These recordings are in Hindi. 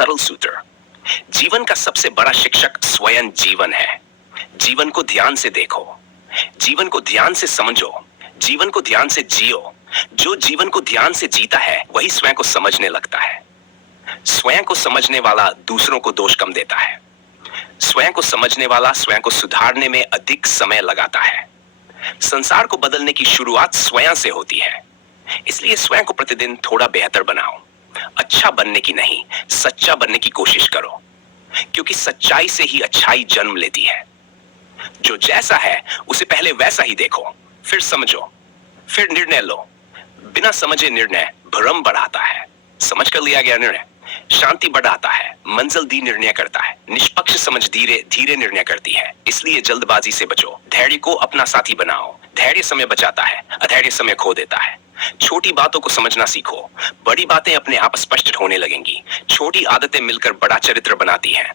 सरल सूत्र। जीवन का सबसे बड़ा शिक्षक स्वयं जीवन है। जीवन को ध्यान से देखो, जीवन को ध्यान से समझो, जीवन को ध्यान से जियो। जो जीवन को ध्यान से जीता है वही स्वयं को समझने लगता है। स्वयं को समझने वाला दूसरों को दोष कम देता है। स्वयं को समझने वाला स्वयं को सुधारने में अधिक समय लगाता है। संसार को बदलने की शुरुआत स्वयं से होती है। इसलिए स्वयं को प्रतिदिन थोड़ा बेहतर बनाओ। अच्छा बनने की नहीं, सच्चा बनने की कोशिश करो, क्योंकि सच्चाई से ही अच्छाई जन्म लेती है। जो जैसा है उसे पहले वैसा ही देखो, फिर समझो, फिर निर्णय लो। बिना समझे निर्णय भ्रम बढ़ाता है, समझ कर लिया गया निर्णय शांति बढ़ाता है, मंजिल दी निर्णय करता है। निष्पक्ष समझ धीरे धीरे निर्णय करती है। इसलिए जल्दबाजी से बचो। धैर्य को अपना साथी बनाओ। धैर्य समय बचाता है, अधैर्य समय खो देता है। छोटी बातों को समझना सीखो, बड़ी बातें अपने आप स्पष्ट होने लगेंगी। छोटी आदतें मिलकर बड़ा चरित्र बनाती हैं।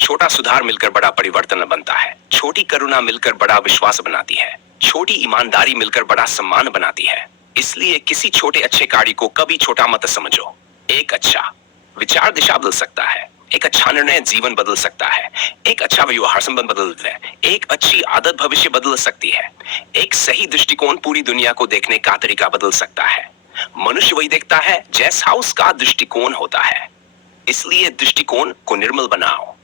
छोटा सुधार मिलकर बड़ा परिवर्तन बनता है। छोटी करुणा मिलकर बड़ा विश्वास बनाती है। छोटी ईमानदारी मिलकर बड़ा सम्मान बनाती है। इसलिए किसी छोटे अच्छे कार्य को कभी छोटा मत समझो। एक अच्छा विचार दिशा बदल सकता है, एक अच्छा निर्णय जीवन बदल सकता है, एक अच्छा व्यवहार संबंध बदल देता है, एक अच्छी आदत भविष्य बदल सकती है, एक सही दृष्टिकोण पूरी दुनिया को देखने का तरीका बदल सकता है। मनुष्य वही देखता है जैसा उसका दृष्टिकोण होता है। इसलिए दृष्टिकोण को निर्मल बनाओ।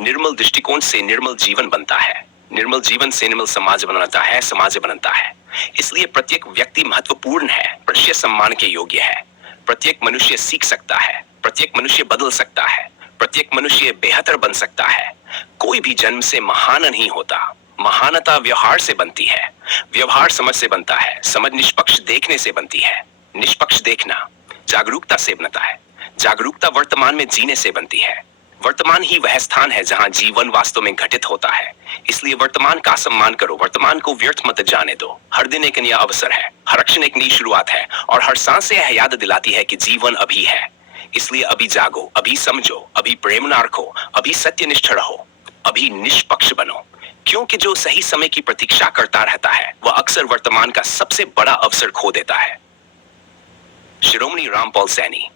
निर्मल दृष्टिकोण से निर्मल जीवन बनता है। निर्मल जीवन से निर्मल समाज बनता है, समाज बनता है। इसलिए प्रत्येक व्यक्ति महत्वपूर्ण है, प्रत्येक सम्मान के योग्य है। प्रत्येक मनुष्य सीख सकता है, प्रत्येक मनुष्य बदल सकता है, प्रत्येक मनुष्य बेहतर बन सकता है। कोई भी जन्म से महान नहीं होता। महानता व्यवहार से बनती है, व्यवहार समझ से बनता है, समझ निष्पक्ष देखने से बनती है, निष्पक्ष देखना जागरूकता से बनता है, जागरूकता वर्तमान में जीने से बनती है। वर्तमान ही वह स्थान है जहां जीवन वास्तव में घटित होता है। इसलिए वर्तमान का सम्मान करो, वर्तमान को व्यर्थ मत जाने दो। हर दिन एक नया अवसर है, हर क्षण एक नई शुरुआत है, और हर सांस यह याद दिलाती है कि जीवन अभी है। इसलिए अभी जागो, अभी समझो, अभी प्रेम न रखो, अभी सत्यनिष्ठ रहो, अभी निष्पक्ष बनो। क्योंकि जो सही समय की प्रतीक्षा करता रहता है वह अक्सर वर्तमान का सबसे बड़ा अवसर खो देता है। शिरोमणि रामपाल सैनी।